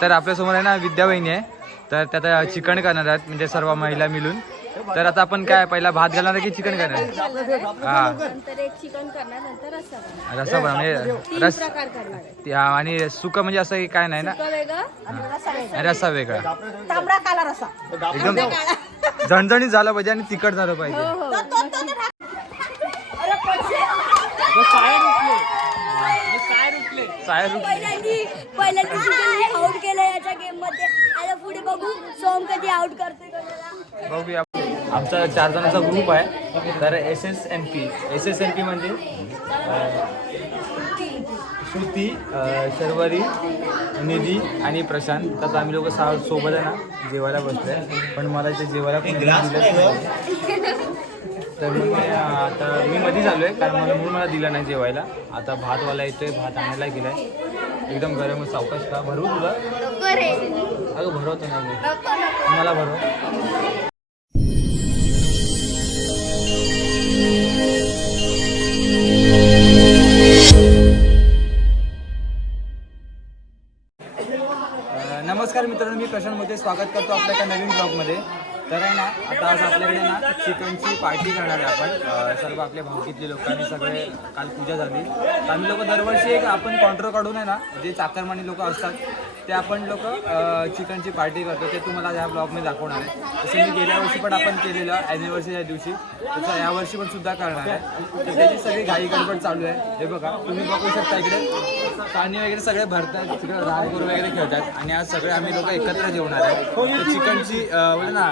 तर आपल्यासमोर आहे ना विद्यावहिनी आहे तर त्यात चिकन करणार आहेत म्हणजे सर्व महिला मिळून तर आता आपण काय पहिला भात घालणार आहे की चिकन करणार आहे हा रस्सा पण म्हणजे रस हा, आणि सुक म्हणजे असं काय नाही ना रस्सा वेगळा एकदम झणझणीत झालं पाहिजे आणि तिखट झालं पाहिजे हो हो पहिल्यांदी पहिल्यांदी चिकन आउट केलं याच्या गेममध्ये. आता पुढे बघू सोम कधी आउट. बघूया. आमचा चार जणांचा ग्रुप आहे. तर S S N P S S N P म्हणजे श्रुती शर्वरी निधी आणि प्रशांत. तर आम्ही लोक सहा सोबत आहे ना जेवायला बसलोय. पण मला इथे जेवायला. तर मग मी आता मी मध्ये झालो आहे कारण मला म्हणून मला दिलं नाही जेवायला. आता भातवाला येतोय भात आणायला गेलाय. एकदम गरम सावकाश का भरवू तुला? अगं भरवतो नाही मी मला भरव. नमस्कार मित्रांनो मी प्रशांतमध्ये. स्वागत करतो आपल्या एका नवीन ब्लॉगमध्ये तर आहे ना आता आज आपल्याकडे ना चिकनची पार्टी करणार आहे आपण. सर्व आपल्या भावकीतले लोकांनी सगळे काल पूजा झाली. तर आम्ही लोक दरवर्षी एक आपण कॉन्ट्रो काढून आहे ना जे चाकरमानी लोक असतात ते आपण लोक चिकनची पार्टी करतो. ते तुम्हाला या ब्लॉगमध्ये दाखवणार आहे. तसं मी गेल्या वर्षी पण आपण केलेलं ॲनिव्हर्सरीच्या दिवशी. तसं यावर्षी पण सुद्धा करणार आहे. तर त्याची सगळी घाई गडबड चालू आहे. हे बघा तुम्ही बघू शकता इकडे. पाणी वगैरे सगळे भरतात तिकडे राजगुरू वगैरे खेळतात. आणि आज सगळे आम्ही लोक एकत्र जेवणार आहे. चिकनची बोला ना.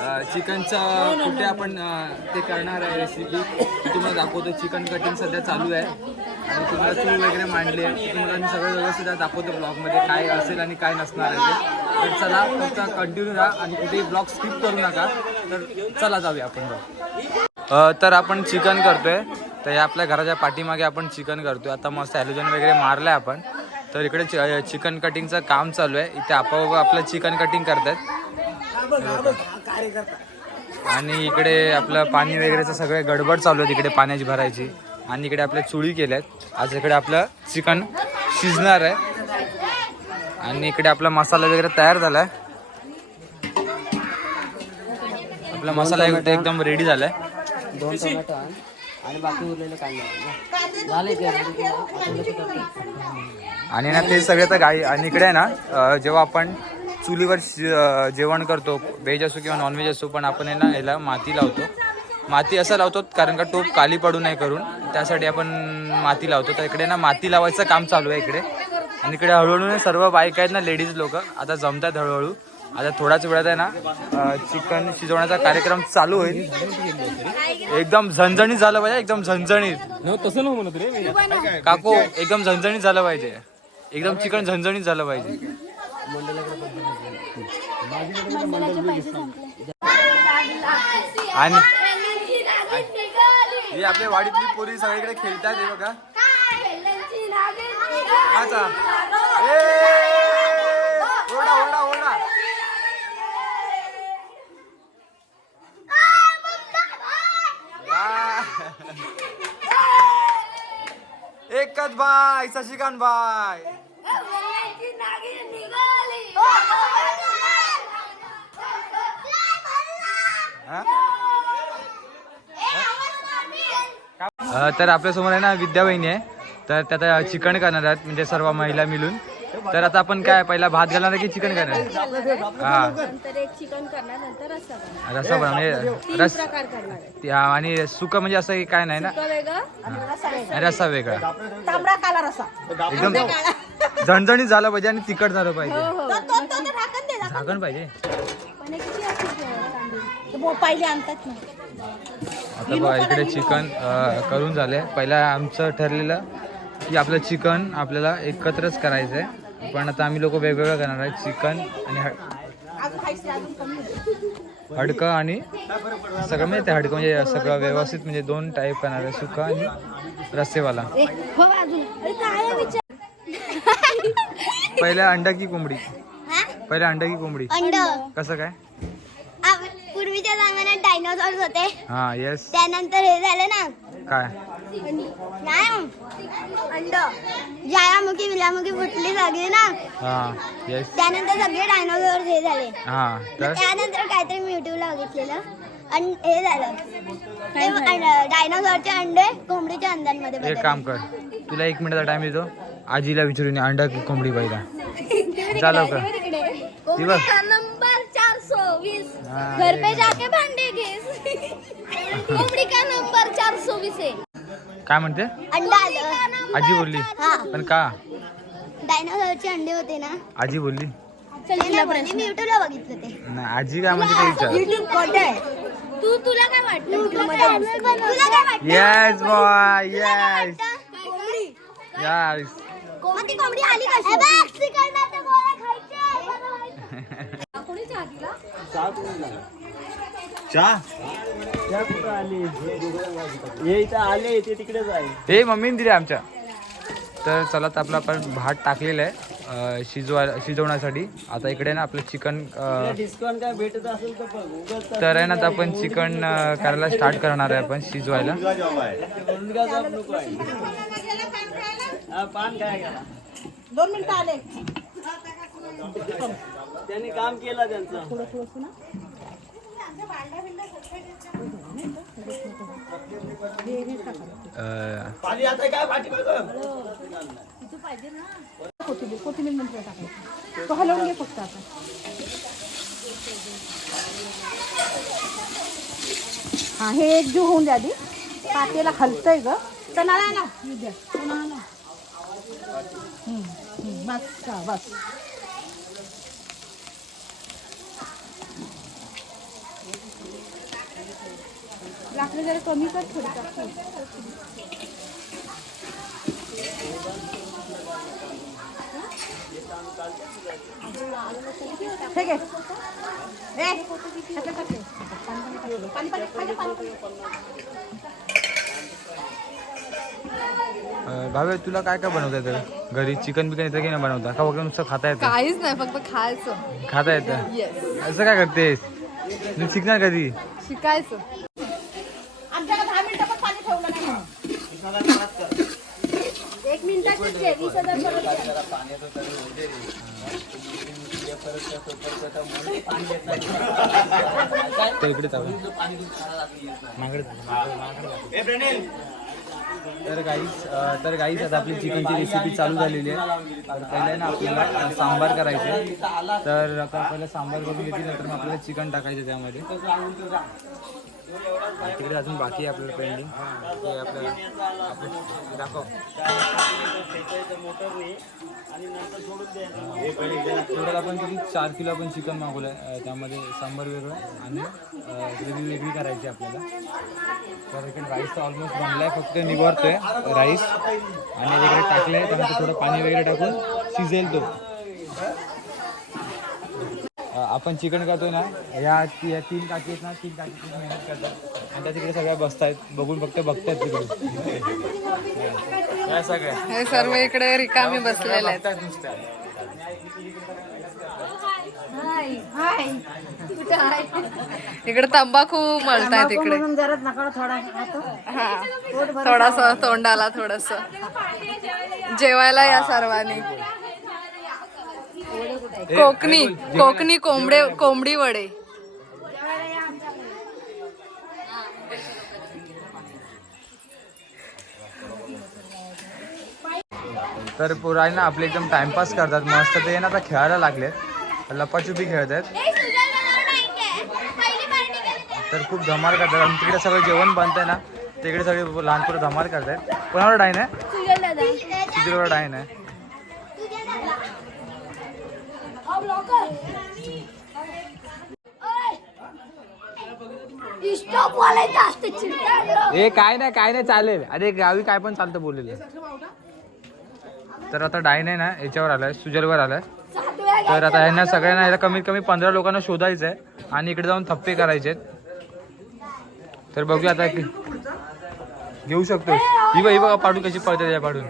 चिकनचं कुठे आपण ते करणार आहे रेसिपी तुम्हाला दाखवतो. चिकन कटिंग सध्या चालू आहे. आणि तुम्हाला चूल वगैरे मांडली आहे. तुम्हाला मी सगळं व्यवस्थित दाखवतो ब्लॉगमध्ये काय असेल आणि काय नसणार आहे तर चला फक्त कंटिन्यू राहा आणि कुठेही ब्लॉग स्किप करू नका. तर चला जाऊया आपण तर आपण चिकन करतोय. तर या आपल्या घराच्या पाठीमागे आपण चिकन करतोय. आता मस्त हॅलोजन वगैरे मारलं आहे आपण. तर इकडे चिकन कटिंगचं काम चालू आहे. इथे आपोआप आपलं चिकन कटिंग करतात आणि इकडे आपलं पाणी वगैरेचं सगळे गडबड चालू आहे तिकडे पाण्याची भरायची. आणि इकडे आपल्या चुळी केल्यात. आज इकडे आपलं चिकन शिजणार आहे. आणि इकडे आपला मसाला वगैरे तयार झालाय. आपला मसाला इकडे एकदम रेडी झालाय. दोन टोमॅटो आण. बाकी उरलेले कांदे झाले ते आणि ना ते सगळे तर गाई आणि इकडे आहे ना जेव्हा आपण चुलीवर जेवण करतो. व्हेज असो किंवा नॉनव्हेज असो पण आपण आहे ना याला माती लावतो. माती असं लावतो कारण का टोप काली पडू नये करून. त्यासाठी आपण माती लावतो. तर इकडे ना माती लावायचं काम चालू आहे इकडे. आणि इकडे हळूहळू सर्व बाईक आहेत ना लेडीज लोक. आता जमतात हळूहळू. आता थोड्याच वेळात आहे ना चिकन शिजवण्याचा कार्यक्रम चालू होईल. एकदम झणझणीत झालं पाहिजे एकदम झणझणीत. तसं म्हणत रे काकू एकदम झणझणीत झालं पाहिजे. एकदम चिकन झणझणीत झालं पाहिजे. आणि ही आपल्या वाडीतली पोरी सगळीकडे खेळतात हे बघा. अच्छा! ओरडा ओरडा ओरडा! एकच बाय शशिकांत बाय हा? अ, तर आपल्यासमोर आहे ना विद्यावहिनी आहे. तर त्यात चिकन करणार आहेत म्हणजे सर्व महिला मिळून. तर आता आपण काय पहिला भात घालणार आहे की चिकन करणार आहे? हा. रस्सा पण म्हणजे रस हा, आणि सुक म्हणजे असं काय नाही ना? रस्सा वेगळा. एकदम झणझणीत झालं पाहिजे आणि तिखट झालं पाहिजे. हो हो झाकण पाहिजे. पहिले आणतात ना. आता बघा इकडे चिकन करून झाले. पहिला आमचं ठरलेलं की आपलं चिकन आपल्याला एकत्रच करायचं आहे पण आता आम्ही लोक वेगवेगळं करणार आहे चिकन आणि हडकं आणि सगळं म्हणजे ते हडकं म्हणजे सगळं व्यवस्थित म्हणजे दोन टाईप करणार आहे सुका आणि रस्सेवाला. हो पहिल्या अंडा की कोंबडी? पहिल्या अंडा की कोंबडी? कसं काय? डायनोसॉर होते. हा येस त्यानंतर हे झालं ना. काय? नाही अंड. ज्यामुखी विलामुखी फुटली सगळी ना. हा येस त्यानंतर सगळे डायनोसॉर हे झाले. हा मग त्यानंतर काहीतरी मी युट्यूबला बघितलेलं आणि हे झालं? ते डायनोसॉरचे अंडे कोंबडीच्या अंड्यांमध्ये एक बदलले. काम कर. तुला एक मिनिटाचा टाइम देतो. आजीला विचारून ये, अंडा की कोंबडी पाहिजे जा लवकर बघ घर पे जाके भांडे घेस. कोंबडी का नंबर चार सौ वीस आहे. काय म्हणते? अंडा आलं. आजी बोलली. हा. पण का? डायनोसॉरचे अंडे होते ना. आजी बोलली. ते नाही बोलली, मी युट्यूबला बघितलं ते. नाही आजी काय म्हणते ते विचार. युट्यूब कोणतं आहे? तू तुला काय वाटतं? तुला काय वाटतं? येस बॉय येस वाटतं? कोंबडी. येस मग ती कोंबडी आली कशी? बघ श्रीखंडाचे हे मम्मीने दिले आमच्या. तर चला तर आपला आपण भात टाकलेला आहे शिजवा शिजवण्यासाठी. आता इकडे ना आपलं चिकन डिस्काउंट काय भेटत असेल तर बघ उगाच तर आहे ना आपण चिकन करायला स्टार्ट करणार आहे आपण शिजवायला. हा दोन मिनिटं आले. त्यांनी काम केलं त्यांचं. अं, पाणी आता काय पाठी कोथिंबीर कोथिंबीर नंतर टाकायची तो हलवून घे फक्त आता हा हे एक जीव होऊन द्या आधी. पातेला हलतंय ग. चणाला ना. बस का बस. लाकडं जरा कमी कर थोडी. ठीक आहे भावे तुला काय काय बनवता येतं? घरी चिकन बिकन येतं की नाही बनवता? का वगैरे नुसतं खाता येतं? काहीच नाही फक्त खायचं. खाता येतं? असं काय करतेस? शिकणार कधी? शिकायचं आमच्याकडे दहा मिनिटं पण पाणी ठेवलं नाही म्हणून. एक मिनिटाचे चोवीस हजार तर इकडे तर गाईस तर गाईस आता आपली चिकनची रेसिपी चालू झालेली आहे. तर पहिले ना आपल्याला सांबार करायचं आहे. तर आता पहिलं सांबार करून घेतली नंतर मग आपल्याला चिकन टाकायचं त्यामध्ये. तिकडे अजून बाकी आहे आपल्याला पेंडिंग ते आपल्याला दाखव. टोटल आपण किती? चार किलो आपण चिकन मागवलं आहे त्यामध्ये सांबार वेगळं आणि ग्रेव्ही वेगळी करायची आपल्याला. तर इकडे राईस तर ऑलमोस्ट बनला आहे फक्त निवडतोय राईस आणि इकडे टाकलं आहे त्यानंतर थोडं पाणी वगैरे टाकून शिजेल तो. आपण चिकन करतोय ना या या तीन काकी आहेत ना तीन काकी खूप मेहनत करतात. आणि त्या तिकडे सगळ्या बसतायत बघून फक्त बघतायत तिकडे. या सगळ्या हे सर्व इकडे रिकामी बसलेले आहेत. नुसत्या. इकडे तंबाखू मळतायत इकडे. म्हणून जरा नका थोडा खातो. हा. थोडासा तोंडाला थोडस. जेवायला या सर्वांनी. कोकणी कोकणी कोंबडे कोंबडी वडे. तर पोरं आहे ना आपले एकदम टाइमपास करतात. मस्त ते ना आता खेळायला लागले लपाछुपी खेळत आहेत तर खूप धमाल करतात. आणि तिकडे सगळं जेवण बनतंय ना तिकडे सगळे लहान पोरं धमाल करतायत. कोणावर डाईन आहे? तिकडे डाईन आहे? ए काय नाही काय नाही चालेल. अरे गावी काय पण चालतं बोललेलं. तर आता डाईन आहे ना याच्यावर आलाय सुजलवर आलाय. तर आता ह्यांना सगळ्यांना ह्याला कमीत कमी पंधरा लोकांना शोधायचं आहे आणि इकडे जाऊन थप्पे करायचे तर बघूया आता कि- घेऊ शकतो ही बघ ही बघा पाडून कशी पळते त्या पाडून.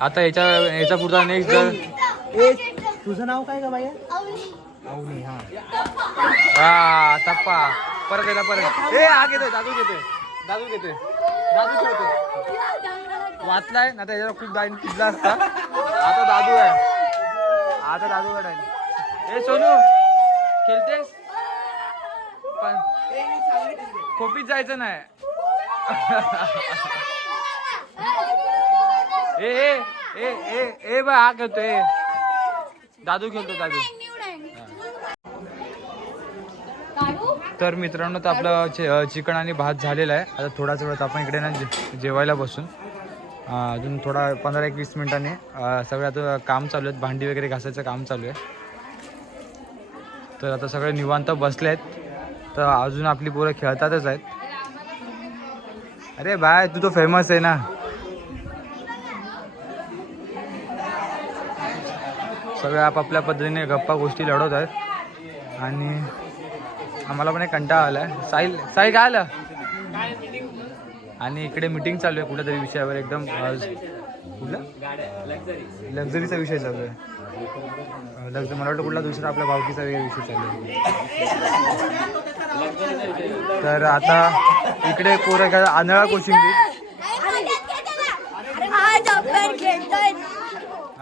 आता याच्या याचा पुढचा नेक्स्ट जर तुझं नाव काय का बाई हा. टप्पा. परत येता परत ए हा घेतोय दादू घेतोय. दादू घेतोय. दादू खेळतोय वाचलाय ना त्याच्यावर खूप दाईन पिजला असता. आता दादू आहे. आता दादू आहे. ए सोनू खेळतेस? पण खोपीत जायचं नाही. ए ए ए ए ए बा हा खेळतोय. दादू खेळतो दादू. तर मित्रांनो तर आपलं चिकन आणि भात झालेलं आहे. आता थोड्याच वेळात आपण इकडे ना जेवायला बसून. अजून थोडा पंधरा एक वीस मिनिटांनी सगळं आता काम चालू आहेत. भांडी वगैरे घासायचं काम चालू आहे. तर आता सगळे निवांत बसले आहेत. तर अजून आपली पोरं खेळतातच आहेत. अरे बाय तू तो फेमस आहे ना. सगळे आपापल्या पद्धतीने गप्पा गोष्टी लढवत आहेत. आणि आम्हाला पण एक कंटाळा आला आहे साईल साईल काय आलं? आणि इकडे मिटिंग चालू आहे कुठेतरी विषयावर एकदम. आज लक्झरीचा विषय चालू आहे. लक्झरी मला वाटतं कुठला दुसरा आपल्या भावकीचा वगैरे विषय चालू आहे. तर आता इकडे पोरं काय आंधळा कोशिंबीर आज आपण खेळतोय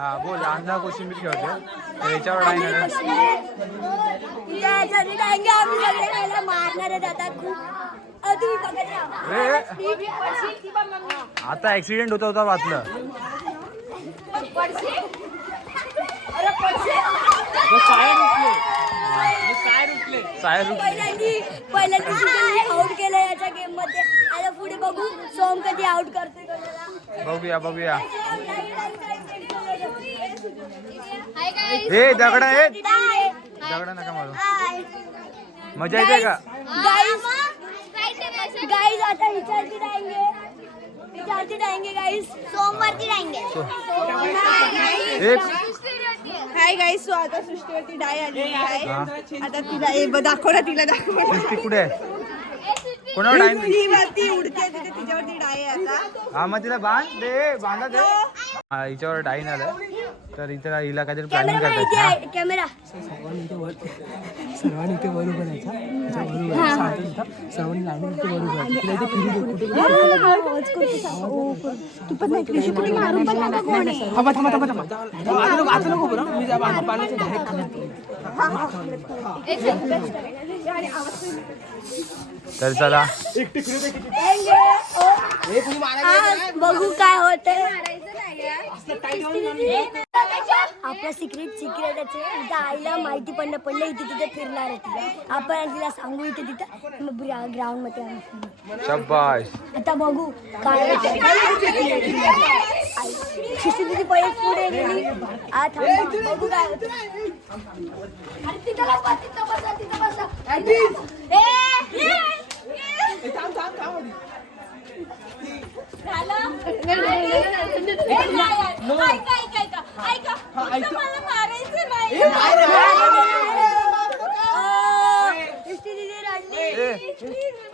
हा बोल आंधळा कोशिंबीर खेळतो याच्यावर आहेत आता ऍक्सिडेंट होता होता वाचलं सुद्धा आउट केलं याच्या गेममध्ये. आता पुढे बघू सोम कधी आउट करते. बघूया बघूया. ए दगड आहे. दगड नका मारू. मजा येते का? गाइस गाइस आता विचारती जाएंगे विचारती जाएंगे गाइस सोमवारती जाएंगे एक. हाय गाईस सो आता सृष्टीवरती डाय आली आहे. हा. आता तिला हे ब- दाखव ना तिला दाखव ना. सृष्टी कुठे आहे? कोणावर टाइम ही वरती उडते तिथे तिच्यावरती डाय आहे आता. हा मग तिला बांध दे बांधा दे. हा. हिच्यावर डाईन आलं. तर इथं हिला काहीतरी प्लॅनिंग कॅमेरा करतात. कॅमेरा सर्वांनी इथे वर उभं राहायचं. सर्वांनी इथे वर उभं राहायचं. तिला इथे फिरू दे, कुठे थांबा थांबा थांबा थांबा थांबा, आता नको आता नको बरं. मी जा पाणी- पाण्याच्या direct खाली. तर चला. बघू काय होतंय. आपलं सिक्रेट सिक्रेट इथं आईला माहिती पडलं पडलं इथे तिथे फिरणार आहे तिला. आपण तिला सांगू इथे तिथं. ग्राउंडमध्ये. शब्बाश आता बघू काय शिशी दिदी पहिले पुढे गेली. बघू काय होतं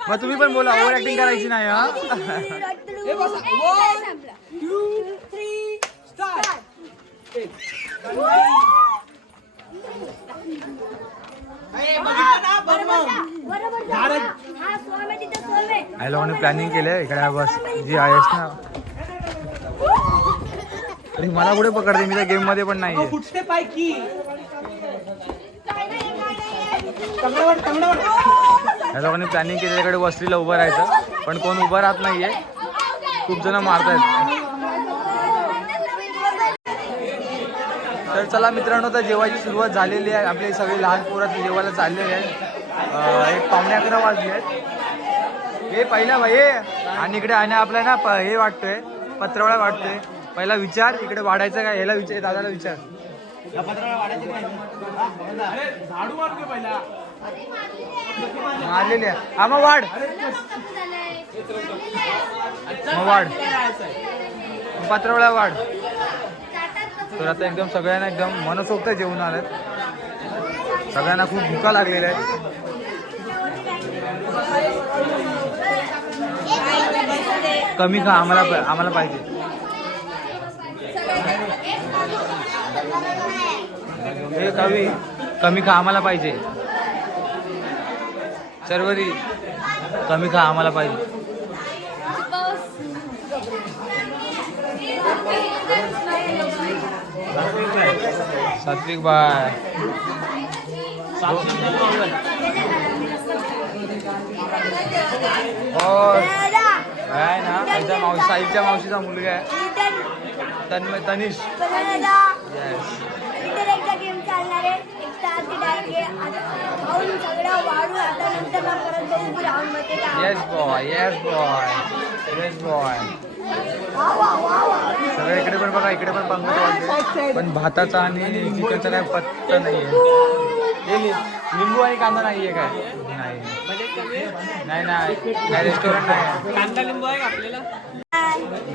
मग तुम्ही पण बोला ओव्हर ऍक्टिंग करायची नाही हा आई लोकांनी प्लॅनिंग केलंय इकडे बस जी आहेस ना. अरे मला पुढे पकडते? मी त्या गेममध्ये पण नाहीये. फुटते पाय की. या लोकांनी प्लॅनिंग केलं इकडे वस्तीला उभं राहायचं. पण कोण उभं राहत नाहीये. खूप जण मारतायत. तर चला मित्रांनो तर जेवायची सुरुवात झालेली आहे. आपली सगळी लहान पोरं जेवायला चाललेली आहेत. एक पावणे अकरा वाजले आहेत. हे पहिला भाई हे. आणि इकडे आणि आपला ना प- हे वाटतोय पत्रवळा वाटतोय. पहिला विचार इकडे वाढायचं काय? याला विचार दादाला विचार. मारलेली आहे हा मग वाढ. मग वाढ. पत्रवळा वाढ. तर आता एकदम सगळ्यांना एकदम मनसोक्त जेवण आलेत सगळ्यांना खूप भुका लागलेल्या आहेत. कमी खा आम्हाला प- आम्हाला पाहिजे. हे कवी कमी खा आम्हाला पाहिजे. सर्वरी कमी खा आम्हाला पाहिजे. सात्विक बाय. और काय ना? त्याच्या मावशी साईच्या मावशीचा मुलगा आहे. तन्मय तनिष. येस आहे. आहे boy yes boy yes boy सगळ्या इकडे पण बघा इकडे पण वाटते पण भाताचा आणि चिकनचा काय पत्ता नाहीये. हे लि- लिंबू आणि कांदा नाहीये काय? नाही नाही. रेस्टॉरंट नाही कांदा लिंबू आहे का आपल्याला?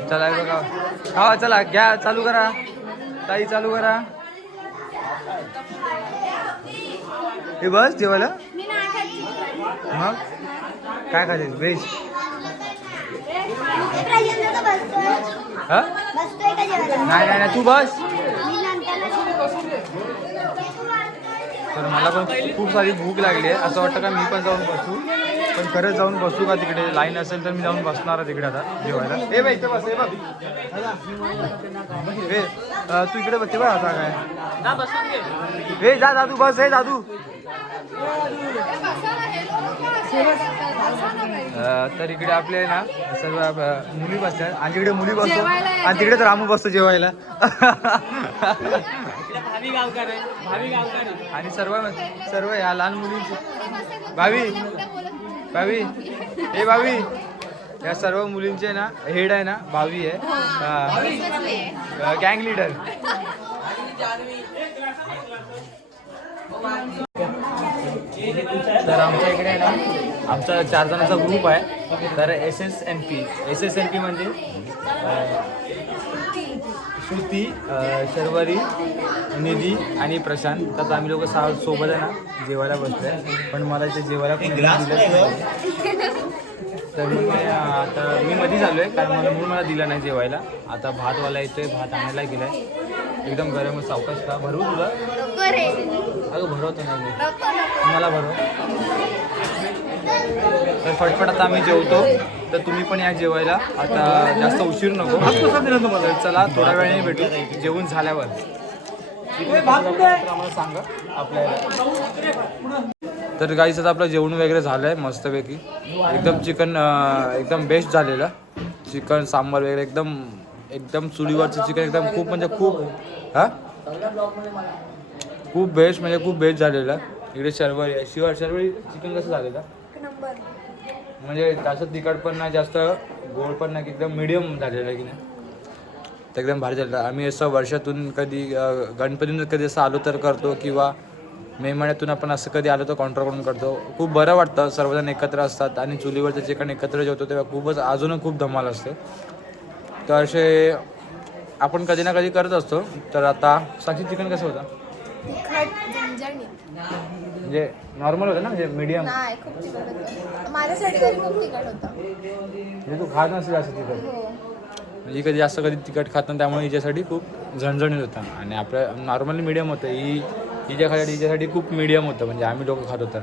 चला हे बघा. हा चला घ्या चालू करा. ताई चालू करा. हे बस जेवायला? मग? काय खाते? व्हेज हा? बसतोय का जेवायला? नाही नाही नाही तू बस. मी नंतर तर मला पण खूप सारी भूक लागली आहे. असं वाटतं का मी पण जाऊन बसू? पण खरंच जाऊन बसू का तिकडे? लाईन असेल तर मी जाऊन बसणार आहे तिकडे आता जेवायला. ए बाई इथे बस हे बघ. तू इकडे बसते बघ आता काय? ए जा दादू बस ए दादू. तर इकडे आपले ना सर्व मुली बसतात. आणि तिकडे मुली बसतो आणि तिकडे तर रामू बसतो जेवायला. भावी गावकार आहे. भावी गावकार आहे. आणि सर्व सर्व या लहान मुलींचे. भावी. भावी. हे भावी. या सर्व मुलींचे ना हेड आहे ना भावी आहे. गँग लीडर तर आमच्या इकडे आहे ना आमचा चार जणांचा ग्रुप आहे. तर S S N P S S N P म्हणजे अं, शर्वरी निधी आणि प्रशांत. तर आम्ही लोक सा सोबत आहे ना जेवायला बसलोय. पण मला इथे जेवायला. तर मी आता मी मध्ये झालोय कारण मला म्हणून मला दिलं नाही जेवायला. आता भातवाला येतोय भात आणायला गेलाय. एकदम गरम आहे, सावकाश का भरवू तुला? अगं भरवतो नाही मी. मला भरव. तर फटफट आता आम्ही जेवतो. तर तुम्ही पण या जेवायला. आता जास्त उशीर नको. तर चला थोड्या वेळाने भेटू. जेवून झाल्यावर. आम्हाला सांगा आपल्याला तर गाईच आता आपलं जेवण वगैरे झालं आहे मस्तपैकी. एकदम चिकन एकदम बेस्ट झालेलं. चिकन सांबार वगैरे एकदम एकदम चुलीवरचं चिकन एकदम खूप म्हणजे खूप हा? खूप बेस्ट म्हणजे खूप बेस्ट झालेलं. इकडे शर्वरी शिवाय शर्वरी चिकन कसं झालेलं? म्हणजे जास्त तिखट पण नाही जास्त गोड पण नाही एकदम मिडियम झालेलं आहे की नाही. तर एकदम भारी झालेलं आम्ही असं वर्षातून कधी गणपतीतून कधी असं आलो तर करतो किंवा मे महिन्यातून आपण असं कधी आलो तर कॉन्ट्रॅक्ट करून करतो. खूप बरं वाटतं. सर्वजण एकत्र असतात आणि चुलीवरचं चिकन एकत्र जेवतो तेव्हा खूपच अजूनच खूप धमाल असते. तर असे आपण कधी ना कधी करत असतो. तर आता साक्षी चिकन कसं होतं? म्हणजे नॉर्मल होतं ना म्हणजे मीडियम नाही खूप तिखट होतं. माझ्यासाठी तरी खूप तिखट होतं. म्हणजे तू खात नसेल असं तिखट. म्हणजे कधी जास्त कधी तिखट खात नाही त्यामुळे हिच्यासाठी खूप झणझणीत होतं. आणि आपल्या नॉर्मली मिडियम होतं. ही हिच्या खाली हिच्यासाठी खूप मिडियम होतं. म्हणजे आम्ही लोक खात होतं.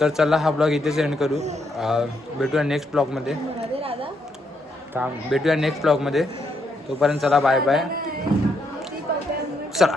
तर चला हा ब्लॉग इथेच एंड करू. अं, भेटूया नेक्स्ट ब्लॉगमध्ये काम भेटूया नेक्स्ट ब्लॉगमध्ये तोपर्यंत चला बाय बाय चला.